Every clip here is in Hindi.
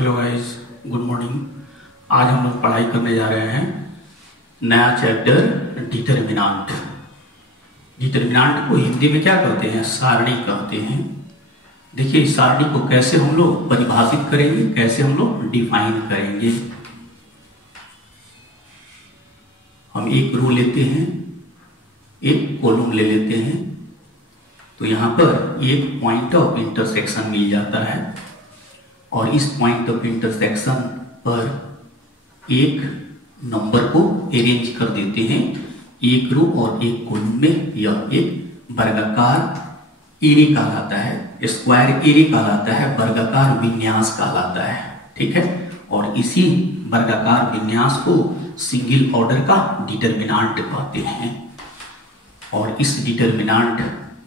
Hello guys, good morning. आज हम लोग पढ़ाई करने जा रहे हैं नया चैप्टर डिटरमिनेंट। डिटरमिनेंट को हिंदी में क्या कहते हैं? सारणी कहते हैं। देखिए, इस सारणी को कैसे हम लोग परिभाषित करेंगे, कैसे हम लोग डिफाइन करेंगे। हम एक रो लेते हैं, एक कॉलम ले लेते हैं, तो यहाँ पर एक पॉइंट ऑफ इंटरसेक्शन मिल जाता है और इस पॉइंट ऑफ इंटरसेक्शन पर एक नंबर को अरेंज कर देते हैं एक रो और एक कॉलम में। यह एक वर्गाकार एरे कहलाता है, स्क्वायर एरे कहलाता है, वर्गाकार विन्यास कहलाता है। ठीक है, और इसी वर्गाकार विन्यास को सिंगल ऑर्डर का डिटरमिनेंट कहते हैं। और इस डिटरमिनेंट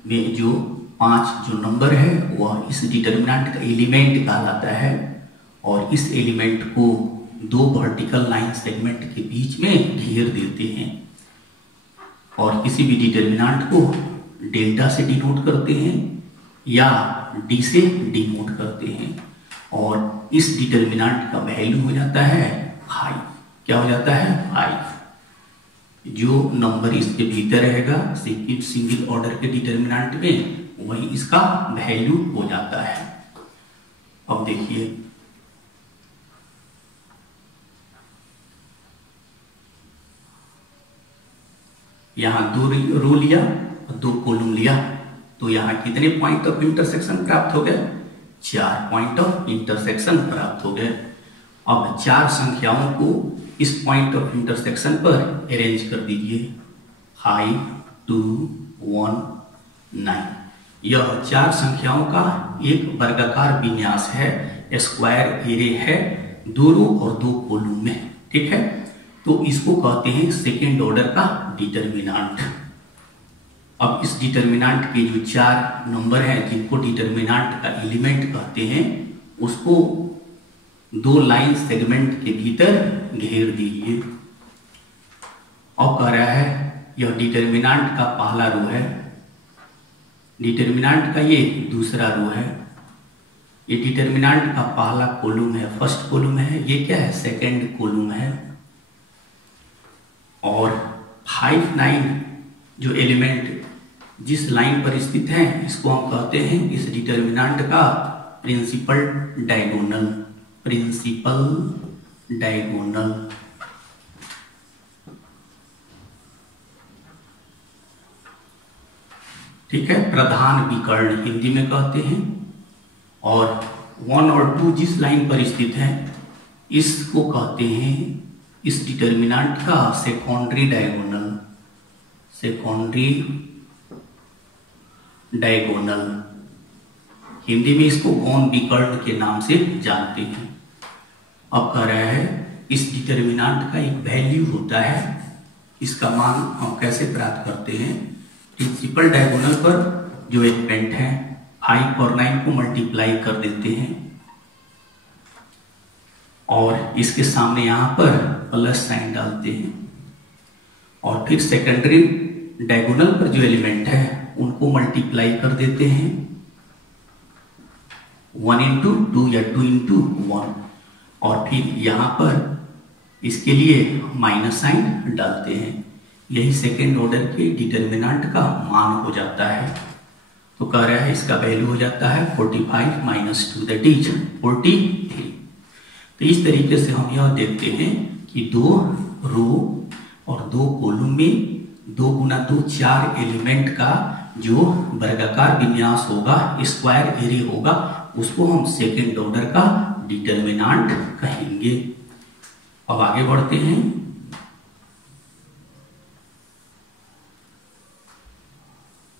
में जो 5 जो नंबर है वह इस डिटरमिनेंट का एलिमेंट कहलाता है और इस एलिमेंट को 2 वर्टिकल लाइन सेगमेंट के बीच में घेर देते हैं और किसी भी डिटरमिनेंट को डेल्टा से डिनोट करते हैं या डी से डिनोट करते हैं और इस डिटरमिनेंट का वैल्यू हो जाता है 5। क्या हो जाता है? 5। जो नंबर इसके भीतर रहेगा सिंगल ऑर्डर के डिटरमिनेंट में, वही इसका वैल्यू हो जाता है। अब देखिए, यहां 2 रो लिया और 2 कॉलम लिया, तो यहां कितने पॉइंट ऑफ इंटरसेक्शन प्राप्त हो गए? 4 पॉइंट ऑफ इंटरसेक्शन प्राप्त हो गए। अब 4 संख्याओं को इस पॉइंट ऑफ इंटरसेक्शन पर अरेंज कर दीजिए। 5, 2, 1, 9। यह 4 संख्याओं का एक वर्गाकार विन्यास है, स्क्वायर एरे है, 2 रो और 2 कॉलम में। ठीक है, तो इसको कहते हैं सेकेंड ऑर्डर का डिटरमिनेंट। अब इस डिटरमिनेंट के जो 4 नंबर हैं जिनको डिटरमिनेंट का एलिमेंट कहते हैं, उसको 2 लाइन सेगमेंट के भीतर घेर दीजिए। अब कह रहा है यह डिटरमिनेंट का पहला रो है, डिटरमिनेंट का ये दूसरा रो है, ये डिटरमिनेंट का पहला कॉलम है, फर्स्ट कॉलम है, ये क्या है? सेकंड कॉलम है। और 5, 9 जो एलिमेंट जिस लाइन पर स्थित है इसको हम कहते हैं इस डिटरमिनेंट का प्रिंसिपल डायगोनल। Principal diagonal. ठीक है, प्रधान विकर्ण हिंदी में कहते हैं। और 1 और 2 जिस लाइन पर स्थित है इसको कहते हैं इस डिटरमिनेंट का secondary diagonal. Secondary diagonal Hindi में इसको गौण विकर्ण के नाम से जानते हैं। अब कह रहा है इस डिटरमिनेंट का एक वैल्यू होता है, इसका मान हम कैसे प्राप्त करते हैं? प्रिंसिपल डायगोनल पर जो एलिमेंट है 5 और 9 को मल्टीप्लाई कर देते हैं और इसके सामने यहां पर प्लस साइन डालते हैं और फिर सेकेंडरी डायगोनल पर जो एलिमेंट है उनको मल्टीप्लाई कर देते हैं 1 into 2 या 2 into 1 और फिर यहां पर इसके लिए माइनस साइन डालते हैं। यही सेकेंड ऑर्डर के डिटरमिनेंट का मान हो जाता है। तो कह रहा है इसका वैल्यू हो जाता है 45 - 2 दैट इज 43। तो इस तरीके से हम यह देखते हैं कि 2 रो और 2 कॉलम में 2 × 2 4 एलिमेंट का जो वर्गाकार विन्यास होगा, स्क्वायर एरे होगा, उसको हम सेकेंड ऑर्डर का डिटरमिनेंट कहेंगे। अब आगे बढ़ते हैं।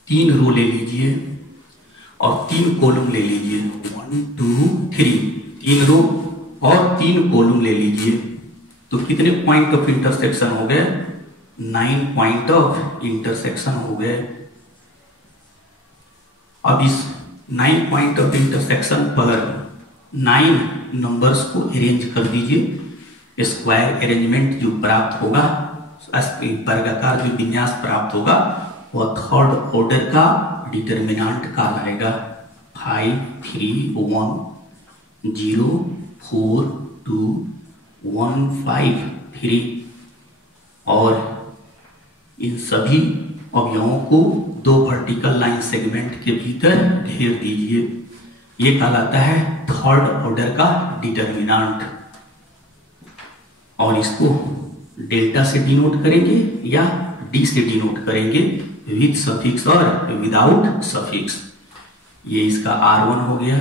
तीन रो ले लीजिए और 3 कॉलम ले लीजिए। 1, 2, 3। 3 रो और 3 कॉलम ले लीजिए, तो कितने पॉइंट ऑफ इंटरसेक्शन हो गए? 9 पॉइंट ऑफ इंटरसेक्शन हो गए। अब इस 9 पॉइंट ऑफ इंटरसेक्शन पर 9 नंबर्स को अरेंज कर दीजिए। स्क्वायर अरेंजमेंट जो प्राप्त होगा, वर्गाकार जो विन्यास प्राप्त होगा, वह थर्ड ऑर्डर का डिटरमिनेंट कहलाएगा। 5, 3, 1, 0, 4 2 1 5 3 और इन सभी अवयवों को दो वर्टिकल लाइन सेगमेंट के भीतर घेर दीजिए। ये कहलाता है थर्ड ऑर्डर का डिटर्मिनेंट और इसको डेल्टा से डिनोट करेंगे या डी से डिनोट करेंगे, विद सफिक्स और विदाउट सफिक्स। ये इसका R1 हो गया,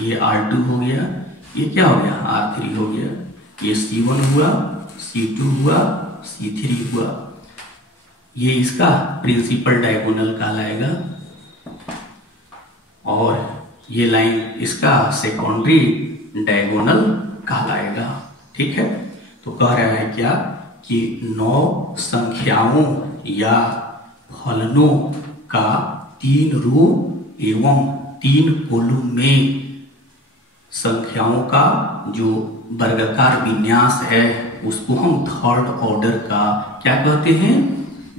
ये R2 हो गया, ये क्या हो गया R3 हो गया, ये C1 हुआ, C2 हुआ, C3 हुआ। ये इसका प्रिंसिपल डायगोनल कहलाएगा और ये लाइन इसका सेकेंडरी डायगोनल कहलाएगा। ठीक है, तो कह रहा है क्या कि 9 संख्याओं या फलनों का 3 रो एवं 3 कॉलम में संख्याओं का जो वर्गाकार विन्यास है उसको हम थर्ड ऑर्डर का क्या कहते हैं,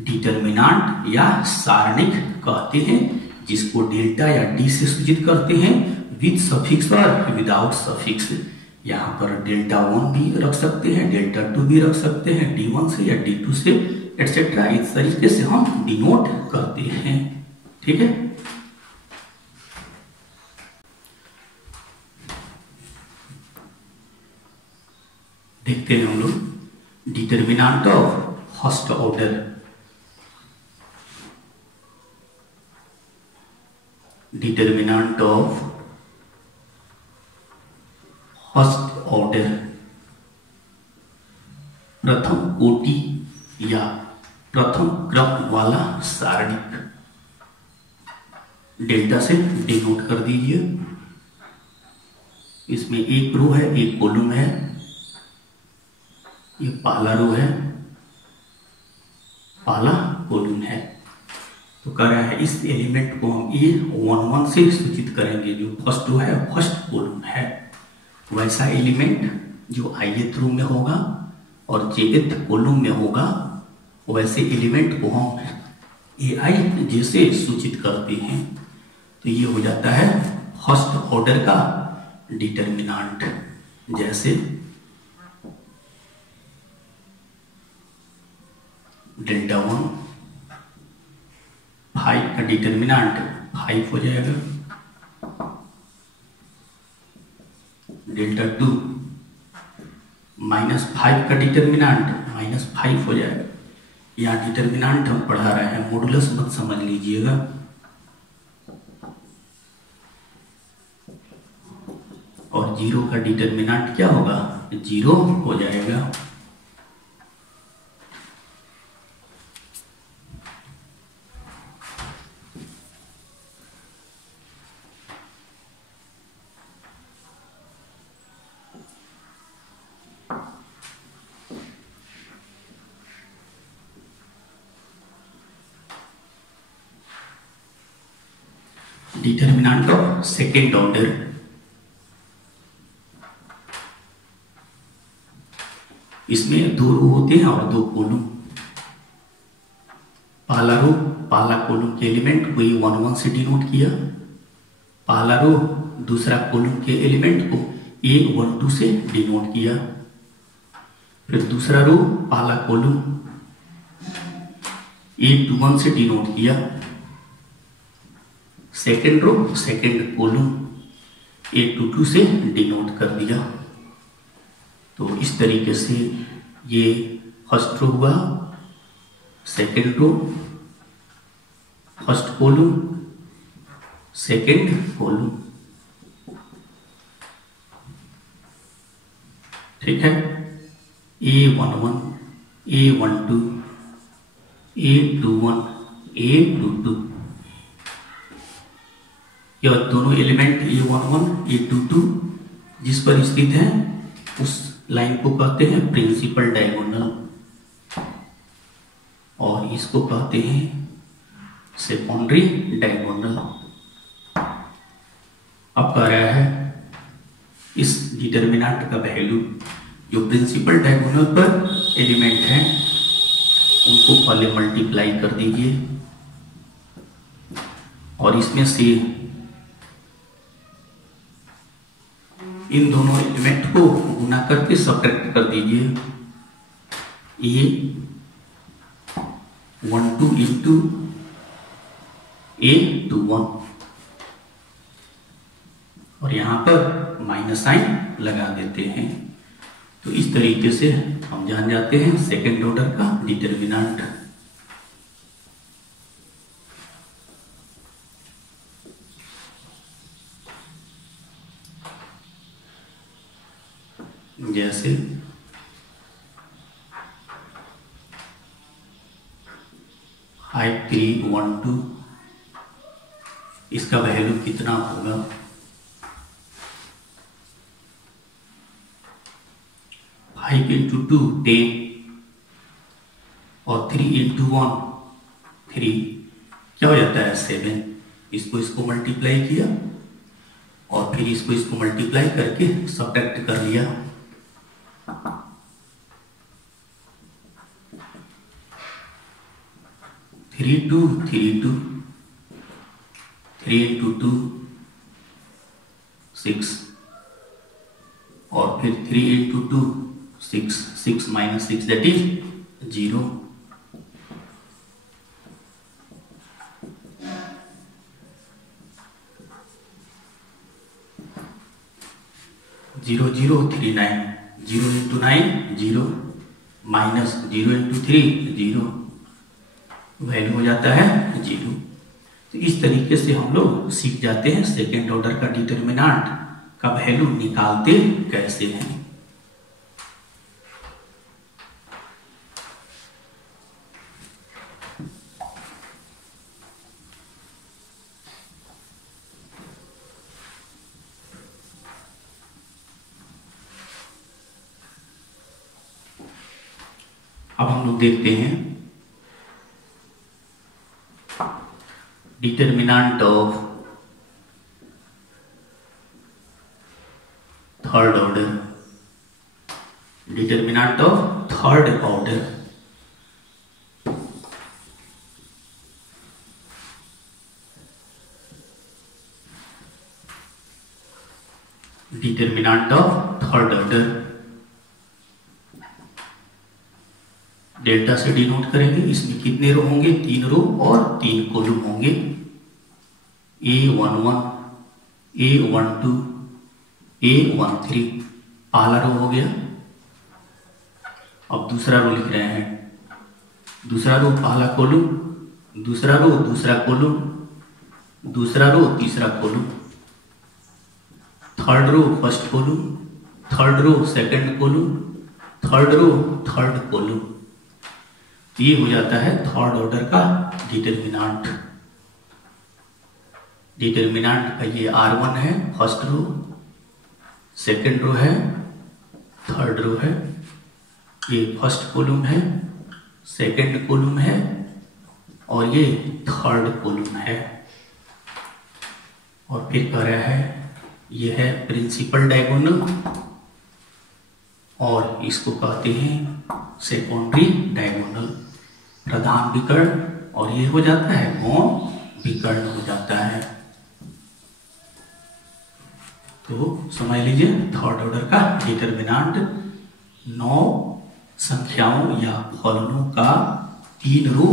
डिटर्मिनेंट या सारणिक कहते हैं, जिसको डेल्टा या डी से सूचित करते हैं, विद सफिक्स और विदाउट सफिक्स। यहाँ पर डेल्टा 1 भी रख सकते हैं, डेल्टा 2 भी रख सकते हैं, D1 से या D2 से एटसेट्रा। इस तरीके से हम डिनोट करते हैं। ठीक है, देखते हैं हम लोग determinant of first order. Determinant of first order, प्रथम कोटि या प्रथम क्रम वाला सारणिक, डेल्टा से डिनोट कर दीजिए। इसमें एक रो है, एक कॉलम है, ये पहला रो है, पहला कॉलम है। तो कह रहा है इस एलिमेंट को हम A11 से सूचित करेंगे, जो फर्स्ट रो है, फर्स्ट कॉलम है। वैसा एलिमेंट जो ith रो में होगा और jth कॉलम में होगा, वैसे एलिमेंट को हम Aij से सूचित करते हैं। तो ये हो जाता है फर्स्ट ऑर्डर का डिटर्मिनेंट। जैसे डेल्टा 1 5 का डिटर्मिनेंट 5 हो जाएगा, डेल्टा 2 -5 का डिटर्मिनेंट -5 हो जाएगा। यहाँ डिटर्मिनेंट हम पढ़ा रहे हैं, मॉडुलस मत समझ लीजिएगा। और 0 का डिटर्मिनेंट क्या होगा, 0 हो जाएगा। डिटर्मिनेंट ऑफ सेकेंड ऑर्डर, इसमें 2 रो होते हैं और 2 कॉलम। पहला रो, पहला कॉलम के एलिमेंट को A11 से डिनोट किया, पहला रो दूसरा कॉलम के एलिमेंट को A12 से डिनोट किया, फिर दूसरा रो पहला कॉलम A21 से डिनोट किया, second row second column A22 से डिनोट कर दिया। तो इस तरीके से ये फर्स्ट रो हुआ, second row, first column, second column. ठीक है, A11, A12, A21, A22, यह दोनों एलिमेंट A11, A22 जिस पर स्थित है उस लाइन को कहते हैं प्रिंसिपल डायगोनल और इसको कहते हैं सेकेंडरी डायगोनल। अब कह रहा है इस डिटर्मिनेंट का वैल्यू जो प्रिंसिपल डायगोनल पर एलिमेंट हैं उनको पहले मल्टीप्लाई कर दीजिए और इसमें से इन दोनों एलिमेंट को गुना करके सब्ट्रैक्ट कर दीजिए। ये 1 2 इंटू A21 और यहां पर माइनस साइन लगा देते हैं। तो इस तरीके से हम जान जाते हैं सेकेंड ऑर्डर का डिटर्मिनेंट। जैसे 5312 इसका वैल्यू कितना होगा? 5 इंटू 2 10 और 3 इंटू 1 3, क्या हो जाता है 7। इसको मल्टीप्लाई किया और फिर इसको मल्टीप्लाई करके सब्ट्रैक्ट कर लिया। थ्री टू 3 इंटू 2 6 और फिर 3 into 2 6 minus 6 that is 0। Zero 39 0 into 9 0 minus 0 into 3 0, value हो जाता है 0। तो इस तरीके से हम लोग सीख जाते हैं सेकेंड ऑर्डर का डिटर्मिनेंट का वैल्यू निकालते कैसे हैं। अब हम लोग देखते हैं determinant of third order. Determinant of third order determinant of third order delta से डिनोट करेंगे। इसमें कितने रो होंगे? 3 रो और 3 कॉलम होंगे। A11 A12 A13 पहला रो हो गया। अब दूसरा रो लिख रहे हैं। दूसरा रो पहला कॉलम, दूसरा रो दूसरा कॉलम, दूसरा रो तीसरा column, third row first column, third row second column, third row third column. ये हो जाता है थर्ड ऑर्डर का डिटर्मिनेंट। डिटर्मिनेंट का ये R1 है, फर्स्ट रो, सेकंड रो है, थर्ड रो है, ये फर्स्ट कॉलम है, सेकंड कॉलम है और ये थर्ड कॉलम है। और फिर कह रहा है ये है प्रिंसिपल डायगोनल और इसको कहते हैं सेकेंडरी डायगोनल, प्रधान विकर्ण, और ये हो जाता है गौण विकर्ण हो जाता है। तो समझ लीजिए थर्ड ऑर्डर का डिटर्मिनेंट 9 संख्याओं या फलनों का 3 रो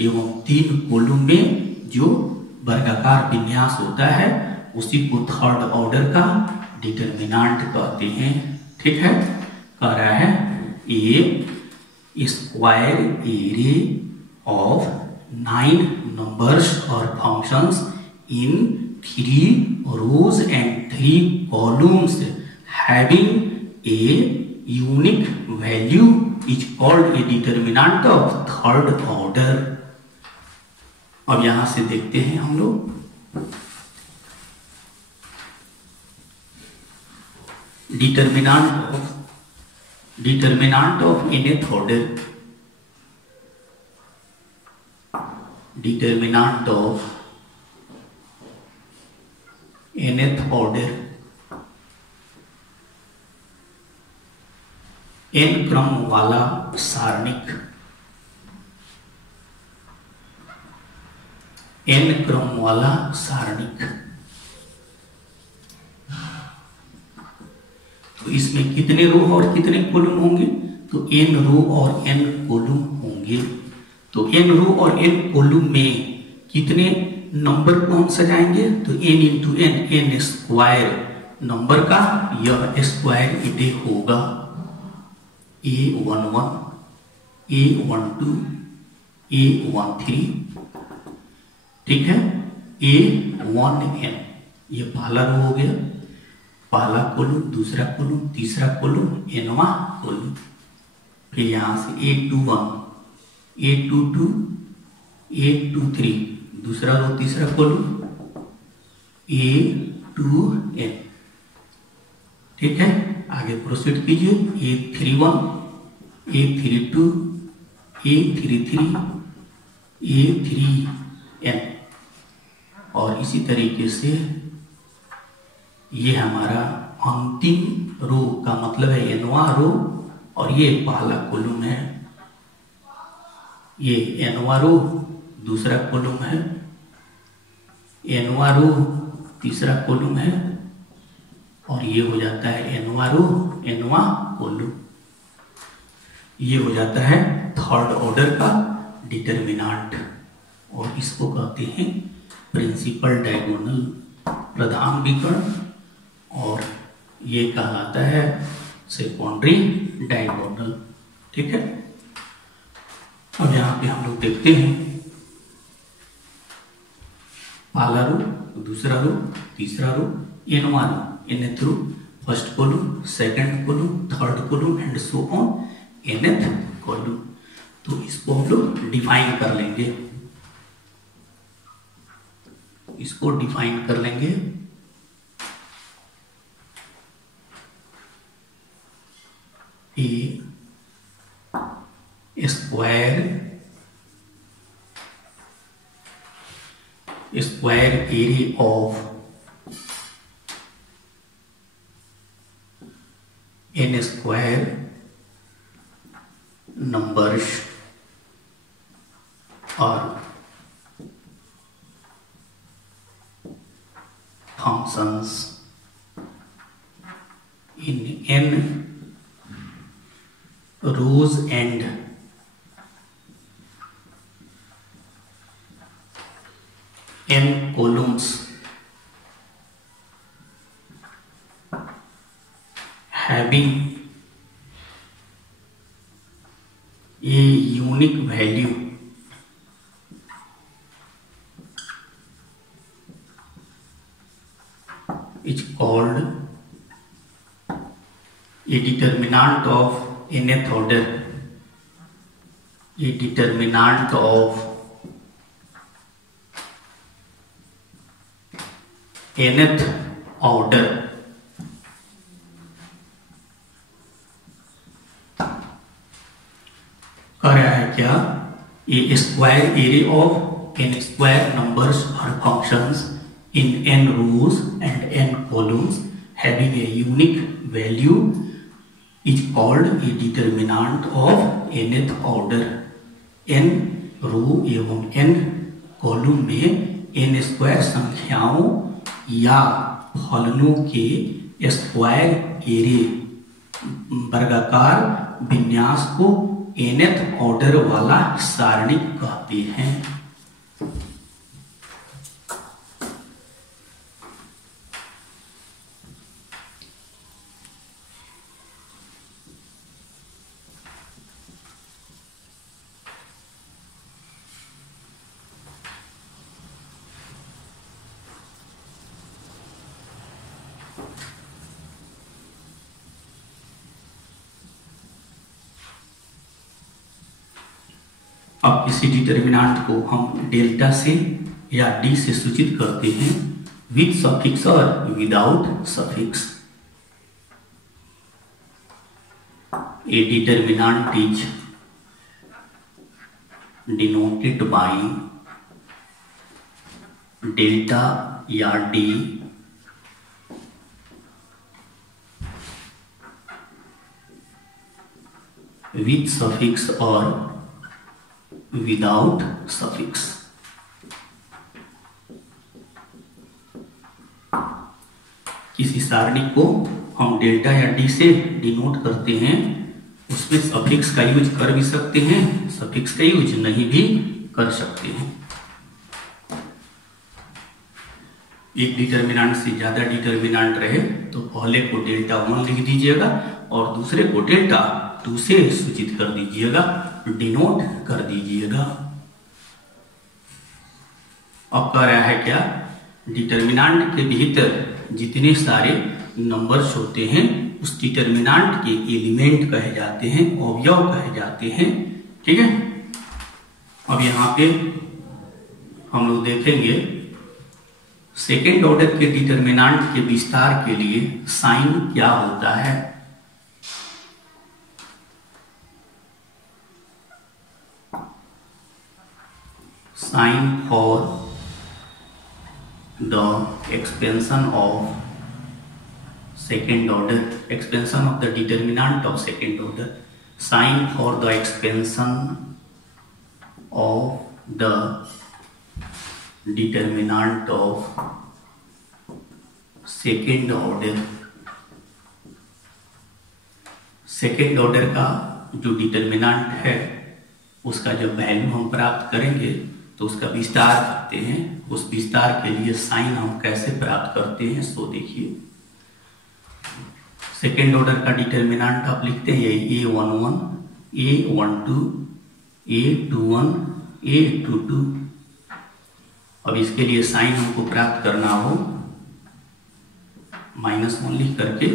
एवं 3 कॉलम में जो वर्गाकार विन्यास होता है उसी को थर्ड ऑर्डर का डिटर्मिनेंट कहते हैं। ठीक है, कह रहा है a square array of 9 numbers or functions in 3 rows and 3 columns having a unique value is called a determinant of third order। अब यहां से देखते हैं हम लोग determinant of nth order। Determinant of nth order n क्रम वाला सारणिक, n क्रम वाला सारणिक इसमें कितने रो और कितने कॉलम होंगे? तो n रो और n कॉलम होंगे। तो n रो और n कॉलम में कितने नंबर को हम सजाएंगे? तो n into n, n square number का यह स्क्वायर इटे होगा A11, A12, A13, ठीक है, A1n। ये पहला रो हो गया, पहला कॉलम, दूसरा कॉलम, तीसरा कॉलम, nवां कॉलम। फिर यहां से A21, A22, A23, दूसरा रो तीसरा कॉलम, A2n, ठीक है। आगे प्रोसीड कीजिए, A31, A32, A33, A3n, और इसी तरीके से ये हमारा अंतिम रो का मतलब है एनवा रो, और ये पहला कॉलम है, ये एनवा रो दूसरा कॉलम है, एनवा रो तीसरा कॉलम है, और ये हो जाता है एनवा रो एनवा कॉलम। ये हो जाता है थर्ड ऑर्डर का डिटर्मिनेंट, और इसको कहते हैं प्रिंसिपल डायगोनल, प्रधान विकर्ण, और ये कहलाता है सेकेंडरी डायगोनल, ठीक है। अब यहाँ पे हम लोग देखते हैं पहला रो, दूसरा रो, तीसरा रो, एनवा row, nth row, first column, second column, third column and so on nth column. तो इसको हम लोग डिफाइन कर लेंगे, इसको डिफाइन कर लेंगे। A square array of n square numbers or functions in n rows and n columns having a unique value is called a determinant of nth order, a determinant of nth order। कह रहा है क्या? A square array of n square numbers or functions in n rows and n columns having a unique value is called a determinant of nth order। n रो एवं n कॉलम में n स्क्वायर संख्याओं या फलनों के स्क्वायर एरिया वर्गाकार विन्यास को nth ऑर्डर वाला सारणी कहते हैं। अब किसी डिटर्मिनेंट को हम डेल्टा से या डी से सूचित करते हैं, विद सफिक्स और without suffix. A determinant is denoted by delta या डी विद सफिक्स और विदाउट सफिक्स। किसी सारणी को हम डेल्टा या डी से डिनोट करते हैं, उसमें सफिक्स का यूज कर भी सकते हैं, सफिक्स का यूज नहीं भी कर सकते हैं। एक डिटर्मिनेंट से ज्यादा डिटर्मिनेंट रहे तो पहले को डेल्टा 1 लिख दीजिएगा और दूसरे को डेल्टा 2 से सूचित कर दीजिएगा, डिनोट कर दीजिएगा। अब कह रहा है क्या, डिटर्मिनेंट के भीतर जितने सारे नंबर्स होते हैं उस डिटर्मिनेंट के एलिमेंट कहे जाते हैं, अवयव कहे जाते हैं। ठीक है, अब यहाँ पे हम लोग देखेंगे सेकेंड ऑर्डर के डिटर्मिनेंट के विस्तार के लिए साइन क्या होता है। Sign for the expansion of second order, expansion of the determinant of second order, sign for the expansion of the determinant of second order। Second order का जो डिटर्मिनेंट है उसका जब वैल्यू हम प्राप्त करेंगे तो उसका विस्तार करते हैं। उस विस्तार के लिए साइन हम कैसे प्राप्त करते हैं सो देखिए। सेकेंड ऑर्डर का डिटर्मिनेंट आप लिखते हैं A11, A12, A21, A22। अब इसके लिए साइन हमको प्राप्त करना हो -1 लिख करके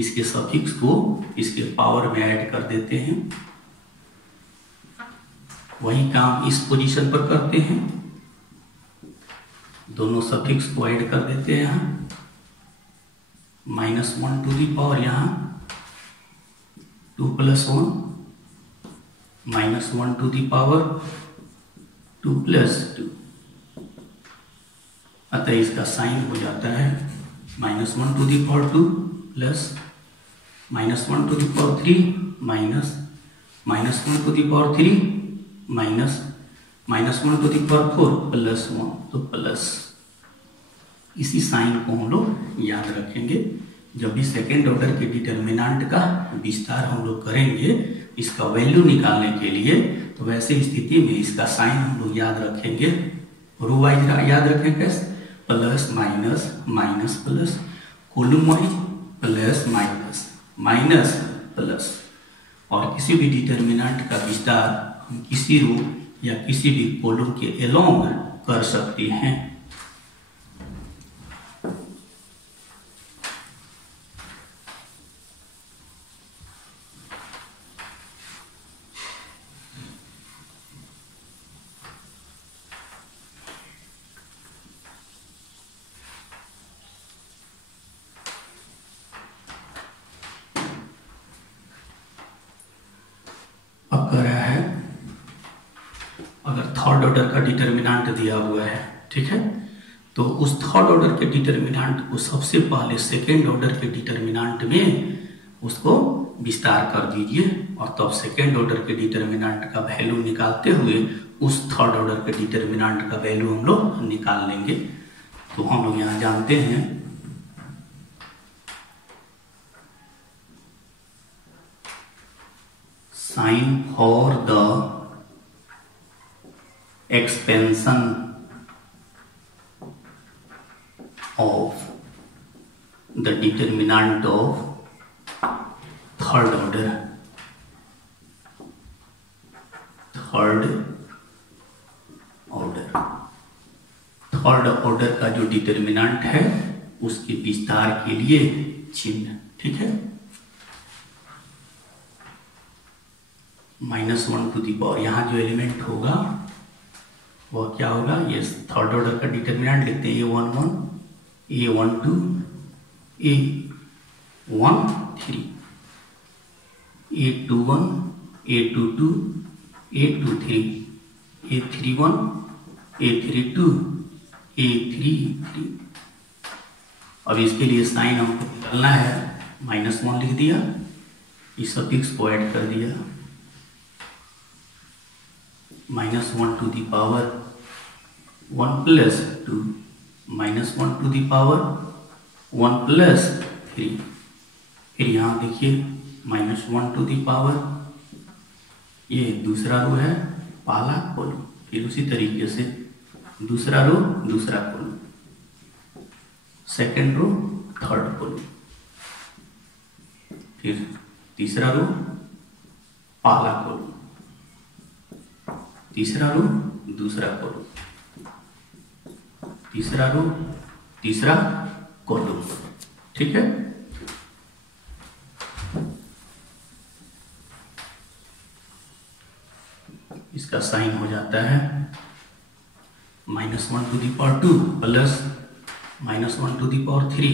इसके सफिक्स को इसके पावर में ऐड कर देते हैं। वही काम इस पोजीशन पर करते हैं, दोनों सफिक्स को ऐड कर देते हैं यहाँ -1 टू दी पावर यहाँ 2 + 1 -1 टू दी पावर 2 + 2। अतः इसका साइन हो जाता है -1 to the power 2 plus -1 to the power 3 minus -1 to the power 3 minus -1 to the power 4 plus 1 तो प्लस। इसी साइन को हम लोग याद रखेंगे जब भी सेकेंड ऑर्डर के डिटर्मिनेंट का विस्तार हम लोग करेंगे इसका वैल्यू निकालने के लिए, तो वैसे स्थिति में इसका साइन हम लोग याद रखेंगे, रो वाइज याद रखेंगे, plus minus minus plus, column wise plus minus minus plus. और किसी भी डिटर्मिनेंट का विस्तार हम किसी रो या किसी भी कॉलम के एलोंग कर सकते हैं। अब कह रहा है अगर थर्ड ऑर्डर का डिटर्मिनेंट दिया हुआ है, ठीक है, तो उस थर्ड ऑर्डर के डिटर्मिनेंट को सबसे पहले सेकेंड ऑर्डर के डिटर्मिनेंट में उसको विस्तार कर दीजिए और तब सेकेंड ऑर्डर के डिटर्मिनेंट का वैल्यू निकालते हुए उस थर्ड ऑर्डर के डिटर्मिनेंट का वैल्यू हम लोग निकाल लेंगे। तो हम लोग यहाँ जानते हैं sign for the expansion of the determinant of third order, third order का जो डिटर्मिनेंट है उसके विस्तार के लिए चिन्ह, ठीक है, -1 टू दी पावर, यहाँ जो एलिमेंट होगा वह क्या होगा, ये थर्ड ऑर्डर का डिटर्मिनेंट लिखते हैं A11, A12, A13, A21, A22, A23, A31, A32, A33। अब इसके लिए साइन हमको निकालना है, -1 लिख दिया, इस सफिक्स को ऐड कर दिया, -1 to the power 1 + 2, -1 to the power 1 + 3, फिर यहाँ देखिए -1 टू दी पावर, ये दूसरा रो है पहला कॉलम, फिर उसी तरीके से दूसरा रो दूसरा column, second row third column, फिर तीसरा रो पहला कॉलम, तीसरा रो दूसरा कॉलम, तीसरा रो तीसरा कॉलम। ठीक है, इसका साइन हो जाता है -1 to the power 2 plus -1 to the power 3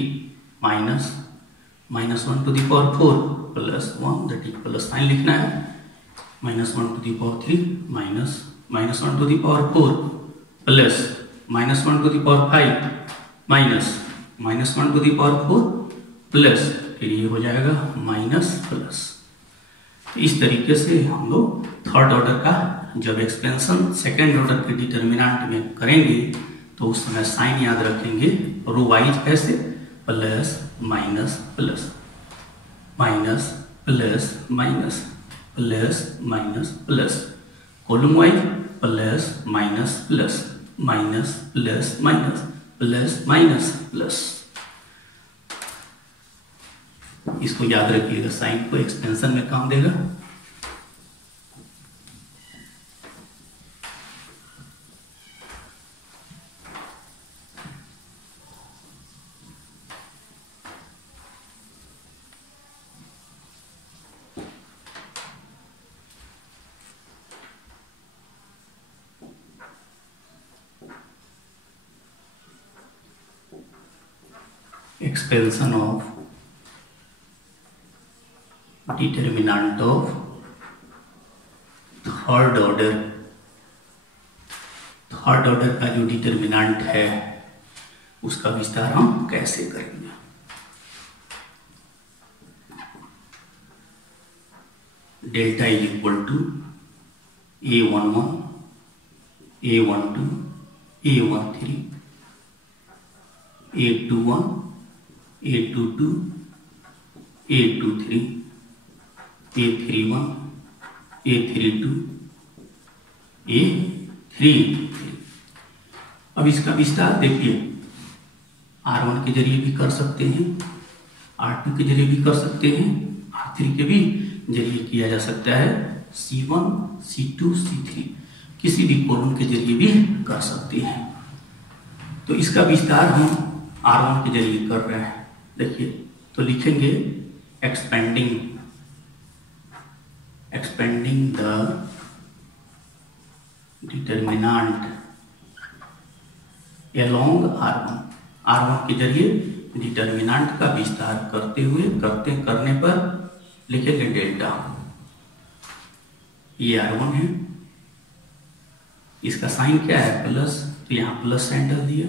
minus -1 to the power 4 plus 1, that is plus sign लिखना है, -1 to the power 3 minus -1 to the power 4 plus -1 to the power 5 minus -1 to the power 4 plus, फिर ये हो जाएगा माइनस प्लस। इस तरीके से हम लोग थर्ड ऑर्डर का जब एक्सपेंशन सेकेंड ऑर्डर के डिटर्मिनेंट में करेंगे तो उस समय साइन याद रखेंगे, रो वाइज कैसे, plus minus plus minus plus minus plus minus plus, column wise plus minus plus minus plus minus plus minus plus. इसको याद रखिएगा, साइन को एक्सपेंशन में काम देगा। Expansion of determinant of third order, third order का जो डिटर्मिनेंट है उसका विस्तार हम कैसे करेंगे। Delta is equal to A11 A12 A13 A21 A22 A23 A31 A32 A33। अब इसका विस्तार देखिए, R1 के जरिए भी कर सकते हैं, R2 के जरिए भी कर सकते हैं, R3 के भी जरिए किया जा सकता है, C1 C2 C3 किसी भी कॉलम के जरिए भी कर सकते हैं। तो इसका विस्तार हम R1 के जरिए कर रहे हैं। देखिए, तो लिखेंगे expanding the determinant along R1 के जरिए डिटर्मिनेंट का विस्तार करते हुए करने पर लिखेंगे डेल्टा। ये R1 है, इसका साइन क्या है प्लस, तो यहाँ प्लस साइन डाल दिया,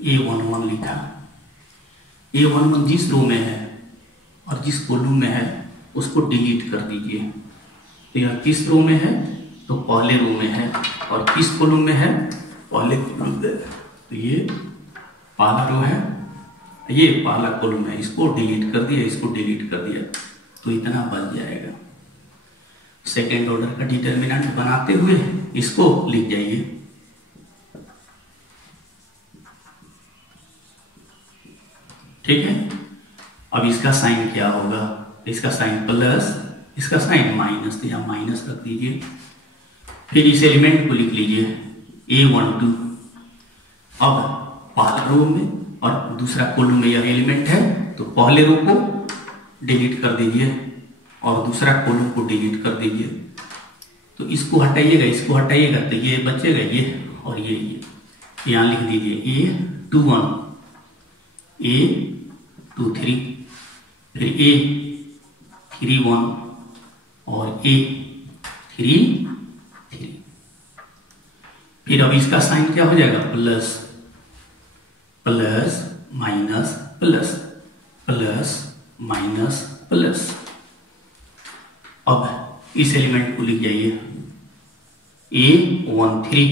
A11 लिखा। A11 जिस रो में है और जिस कॉलम में है उसको डिलीट कर दीजिए। तो यह किस रो में है, तो पहले रो में है, और किस कॉलम में है, पहले कॉलम में। तो ये पहला रो है, ये पहला कॉलम है, इसको डिलीट कर दिया, इसको डिलीट कर दिया, तो इतना बच जाएगा। सेकेंड ऑर्डर का डिटर्मिनेंट बनाते हुए इसको लिख जाइए। ठीक है, अब इसका साइन क्या होगा, इसका साइन प्लस, इसका साइन माइनस, तो यहाँ माइनस रख दीजिए। फिर इस एलिमेंट को लिख लीजिए A12। अब पहला रो में और दूसरा कॉलम में यह एलिमेंट है, तो पहले रो को डिलीट कर दीजिए और दूसरा कॉलम को डिलीट कर दीजिए। तो इसको हटाइएगा, इसको हटाइएगा, तो ये बचेगा, ये और ये यहाँ लिख दीजिए A21 A23, फिर A31 और A33। फिर अब इसका साइन क्या हो जाएगा, plus plus minus plus plus minus plus. अब इस एलिमेंट को लिख जाइए A13।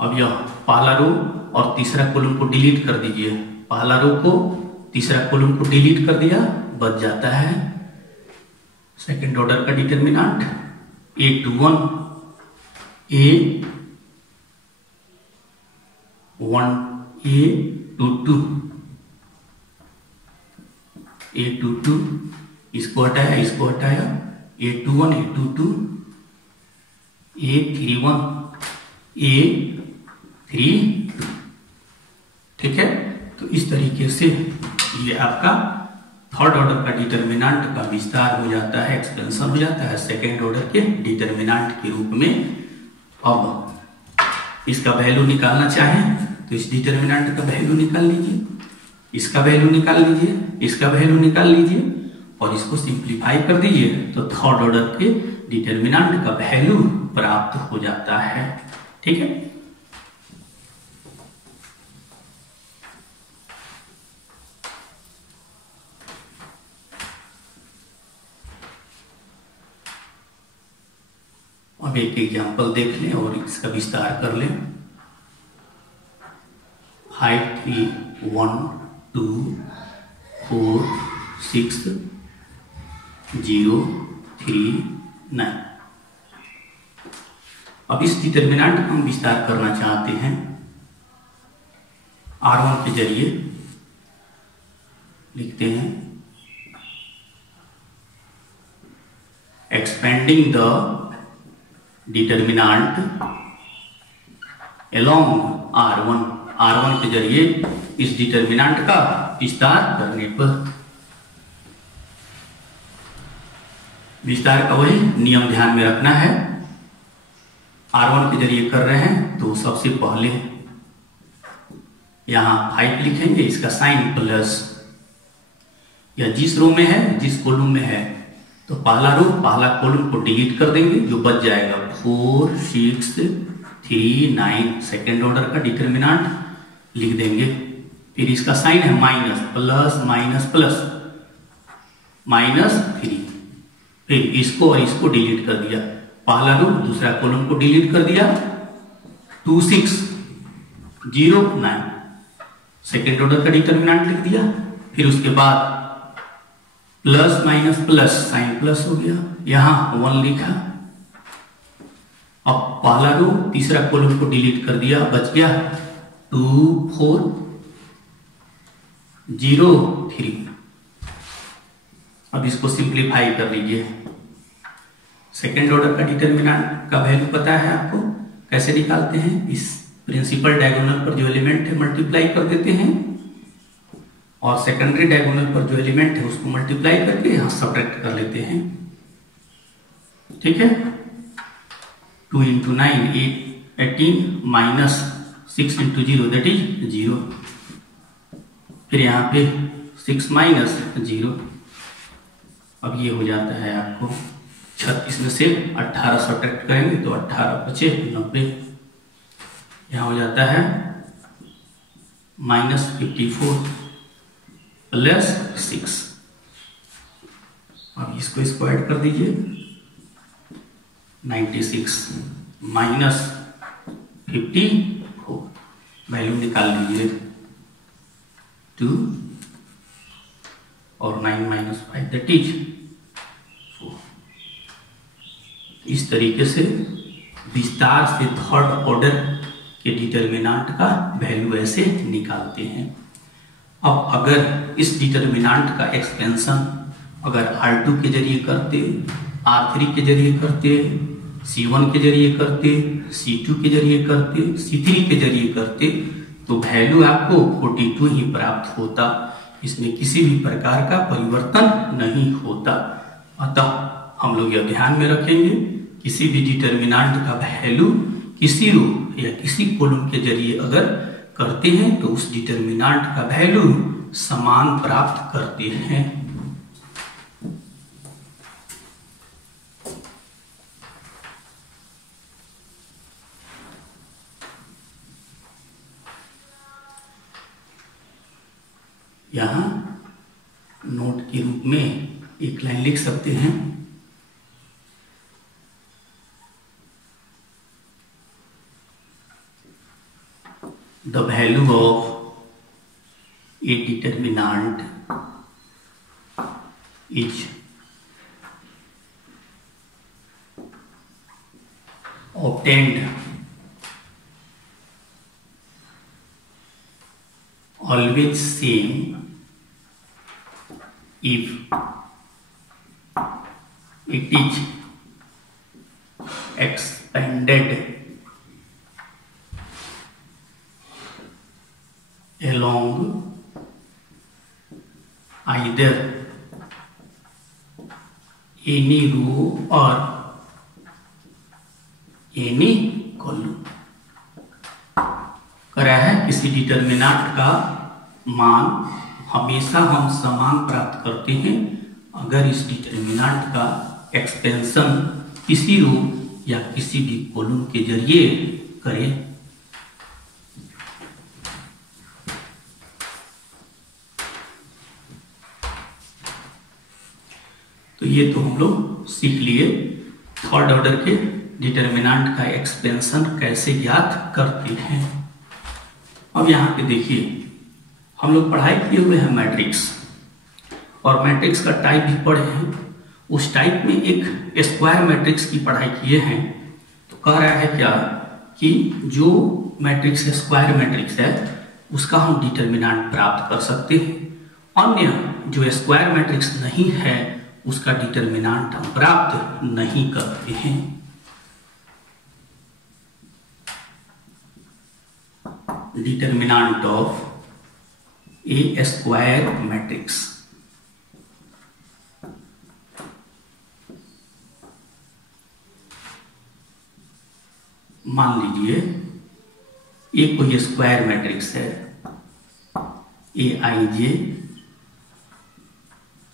अब यह पहला रो और तीसरा कॉलम को डिलीट कर दीजिए, पहला रो को तीसरा कॉलम को डिलीट कर दिया, बच जाता है सेकेंड ऑर्डर का डिटर्मिनेंट A21 A22 इसको हटाया A21 A22 A31 A32। ठीक है, तो इस तरीके से ये आपका थर्ड ऑर्डर का डिटर्मिनेंट का विस्तार हो जाता है, एक्सपेंशन हो जाता है सेकेंड ऑर्डर के डिटर्मिनेंट के रूप में। अब इसका वैल्यू निकालना चाहें तो इस डिटर्मिनेंट का वैल्यू निकाल लीजिए, इसका वैल्यू निकाल लीजिए, इसका वैल्यू निकाल लीजिए और इसको सिंप्लीफाई कर दीजिए तो थर्ड ऑर्डर के डिटर्मिनेंट का वैल्यू प्राप्त हो जाता है। ठीक है, अब एक एग्जाम्पल देख लें और इसका विस्तार कर लें। 5 3 1 2 4 6 0 3 9। अब इस डिटर्मिनेंट का हम विस्तार करना चाहते हैं R1 के जरिए। लिखते हैं expanding the determinant along R1 के जरिए इस डिटर्मिनेंट का विस्तार करने पर, विस्तार का वही नियम ध्यान में रखना है। R1 के जरिए कर रहे हैं तो सबसे पहले यहां 5 लिखेंगे, इसका साइन प्लस, या जिस रो में है जिस कॉलम में है तो पहला रो पहला कॉलम को डिलीट कर देंगे, जो बच जाएगा 4 6 3 9 सेकेंड ऑर्डर का डिटर्मिनेंट लिख देंगे। फिर इसका साइन है माइनस, प्लस माइनस प्लस -3। फिर इसको और इसको डिलीट कर दिया, पहला रो दूसरा कॉलम को डिलीट कर दिया 2 6 0 9 सेकेंड ऑर्डर का डिटर्मिनेंट लिख दिया। फिर उसके बाद plus minus plus sign plus हो गया, यहां 1 लिखा। अब पहला रो तीसरा कॉलम को डिलीट कर दिया, बच गया 2 4 0 3। अब इसको सिंप्लीफाई कर लीजिए। सेकेंड ऑर्डर का डिटर्मिनेंट का वैल्यू पता है आपको, कैसे निकालते हैं? इस प्रिंसिपल डायगोनल पर जो एलिमेंट है मल्टीप्लाई कर देते हैं और सेकेंडरी डायगोनल पर जो एलिमेंट है उसको मल्टीप्लाई करके यहां सब्ट्रैक्ट कर लेते हैं। ठीक है, 2 × 9 18 माइनस 6 × 0 दैट इज 0। फिर यहाँ पे 6 माइनस 0। अब ये हो जाता है आपको 36 में से 18 सब्ट्रैक्ट करेंगे तो 18 बचे 90। यहाँ हो जाता है -54 प्लस 6। अब इसको स्क्वायर कर दीजिए, 96 माइनस 54 वैल्यू निकाल लीजिए 2 और 9 माइनस 5 दैट इज 4। इस तरीके से विस्तार से थर्ड ऑर्डर के डिटर्मिनेंट का वैल्यू ऐसे निकालते हैं। अब अगर इस डिटर्मिनेंट का एक्सपेंशन अगर R2 के जरिए करते, R3 के जरिए करते, C1 के जरिए करते, C2 के जरिए करते, C3 के जरिए करते तो वैल्यू आपको 42 ही प्राप्त होता, इसमें किसी भी प्रकार का परिवर्तन नहीं होता। अतः हम लोग यह ध्यान में रखेंगे, किसी भी डिटर्मिनेंट का वैल्यू किसी रो या किसी कॉलम के जरिए अगर करते हैं तो उस डिटर्मिनेंट का वैल्यू समान प्राप्त करते हैं। यहां नोट के रूप में एक लाइन लिख सकते हैं, the value of A determinant is obtained always same if it is expanded along either any row or any column. करा है किसी डिटर्मिनेंट का मान हमेशा हम समान प्राप्त करते हैं अगर इस डिटर्मिनेंट का एक्सपेंशन किसी रो या किसी भी कॉलम के जरिए करें। तो ये तो हम लोग सीख लिए थर्ड ऑर्डर के डिटर्मिनेंट का एक्सपेंशन कैसे ज्ञात करते हैं। अब यहाँ पे देखिए हम लोग पढ़ाई किए हुए हैं मैट्रिक्स, और मैट्रिक्स का टाइप भी पढ़े हैं। उस टाइप में एक स्क्वायर मैट्रिक्स की पढ़ाई किए हैं। तो कह रहा है क्या कि जो मैट्रिक्स स्क्वायर मैट्रिक्स है उसका हम डिटर्मिनेंट प्राप्त कर सकते हैं, अन्य जो स्क्वायर मैट्रिक्स नहीं है उसका डिटर्मिनेंट हम प्राप्त नहीं करते हैं। Determinant of A square matrix. मान लीजिए ये कोई स्क्वायर मैट्रिक्स है, ए आई जे,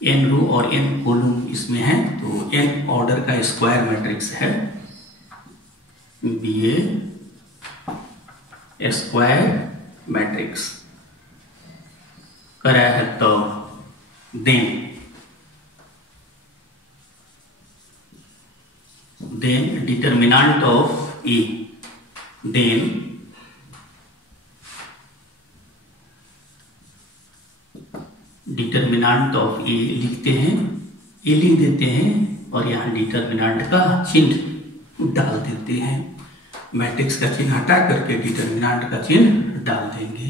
एन रो और एन कॉलम इसमें है, तो एन ऑर्डर का स्क्वायर मैट्रिक्स है बी ए स्क्वायर मैट्रिक्स करा है। तो then determinant of A, then determinant of A लिखते हैं, ए लिख देते हैं और यहाँ डिटर्मिनेंट का चिन्ह डाल देते हैं। मैट्रिक्स का चिन्ह हटा करके डिटर्मिनेंट का चिन्ह डाल देंगे।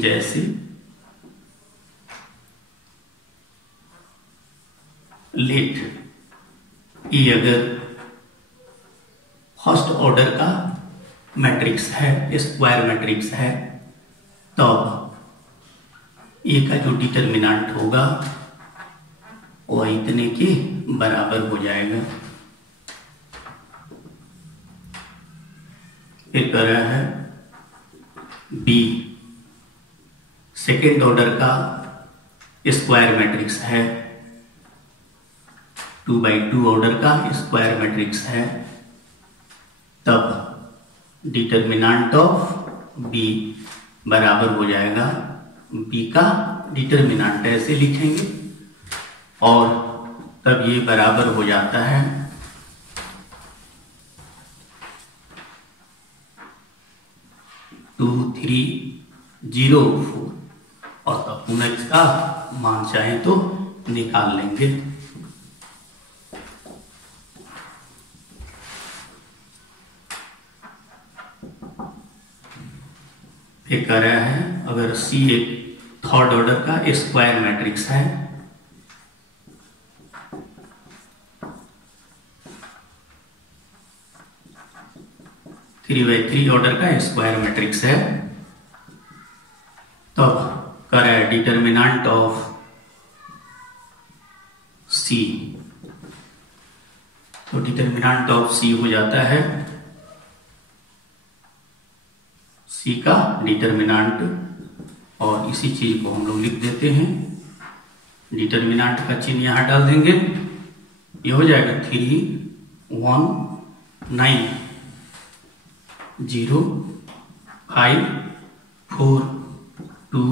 जैसे लेट ये अगर फर्स्ट ऑर्डर का मैट्रिक्स है, स्क्वायर मैट्रिक्स है, तब ए का जो डिटर्मिनेंट होगा वह इतने के बराबर हो जाएगा। फिर कर रहा है बी सेकेंड ऑर्डर का स्क्वायर मैट्रिक्स है, 2x2 ऑर्डर का स्क्वायर मैट्रिक्स है, तब डिटर्मिनेंट ऑफ बी बराबर हो जाएगा बी का डिटर्मिनेंट, ऐसे लिखेंगे और तब ये बराबर हो जाता है 2 3 0 4, और तब पुनः इसका मान चाहे तो निकाल लेंगे। ये कह रहा है अगर सी एक थर्ड ऑर्डर का स्क्वायर मैट्रिक्स है, थ्री बाई थ्री ऑर्डर का स्क्वायर मैट्रिक्स है, तब कह रहा है डिटर्मिनेंट ऑफ सी, तो डिटर्मिनेंट ऑफ सी हो जाता है सी का डिटर्मिनेंट, और इसी चीज को हम लोग लिख देते हैं। डिटर्मिनेंट का चिन्ह यहां डाल देंगे, ये हो जाएगा 3 1 9 0 5 4 2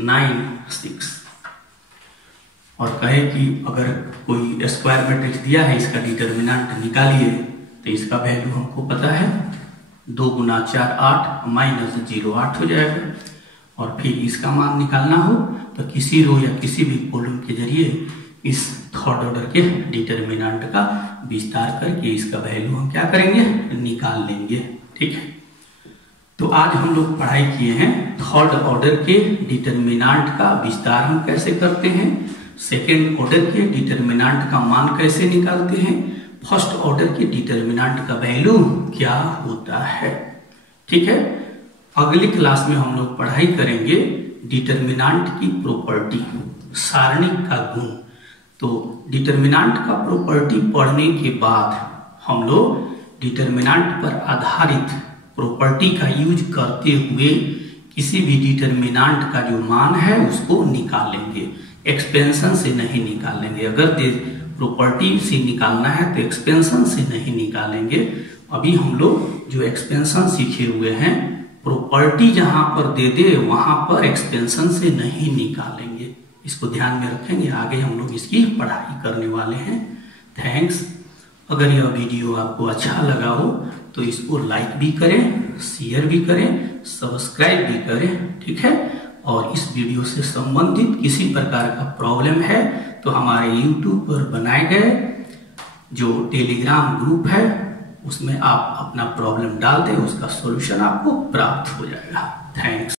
9 6। और कहे कि अगर कोई स्क्वायर मैट्रिक्स दिया है इसका डिटर्मिनेंट निकालिए, तो इसका वैल्यू हमको पता है 2 गुना 4 8 माइनस 0 8 हो जाएगा। और फिर इसका मान निकालना हो तो किसी रो या किसी भी कॉलम के जरिए इस थर्ड ऑर्डर के डिटर्मिनेंट का विस्तार करके इसका वैल्यू हम क्या करेंगे, निकाल लेंगे। ठीक है, तो आज हम लोग पढ़ाई किए हैं थर्ड ऑर्डर के डिटर्मिनेंट का विस्तार हम कैसे करते हैं, सेकेंड ऑर्डर के डिटर्मिनेंट का मान कैसे निकालते हैं, फर्स्ट ऑर्डर के डिटर्मिनेंट का वैल्यू क्या होता है। ठीक है, अगली क्लास में हम लोग पढ़ाई करेंगे डिटर्मिनेंट की प्रॉपर्टी, सारणिक का गुण। तो डिटर्मिनेंट का प्रॉपर्टी पढ़ने के बाद हम लोग डिटर्मिनेंट पर आधारित प्रॉपर्टी का यूज करते हुए किसी भी डिटर्मिनेंट का जो मान है उसको निकालेंगे, एक्सपेंशन से नहीं निकालेंगे। अगर प्रॉपर्टी से निकालना है तो एक्सपेंशन से नहीं निकालेंगे। अभी हम लोग जो एक्सपेंशन सीखे हुए हैं, प्रॉपर्टी जहां पर दे दे वहां पर एक्सपेंशन से नहीं निकालेंगे। इसको ध्यान में रखेंगे, आगे हम लोग इसकी पढ़ाई करने वाले हैं। थैंक्स। अगर यह वीडियो आपको अच्छा लगा हो तो इसको लाइक भी करें, शेयर भी करें, सब्सक्राइब भी करें। ठीक है, और इस वीडियो से संबंधित किसी प्रकार का प्रॉब्लम है तो हमारे YouTube पर बनाए गए जो टेलीग्राम ग्रुप है उसमें आप अपना प्रॉब्लम डाल दें, उसका सॉल्यूशन आपको प्राप्त हो जाएगा। थैंक्स।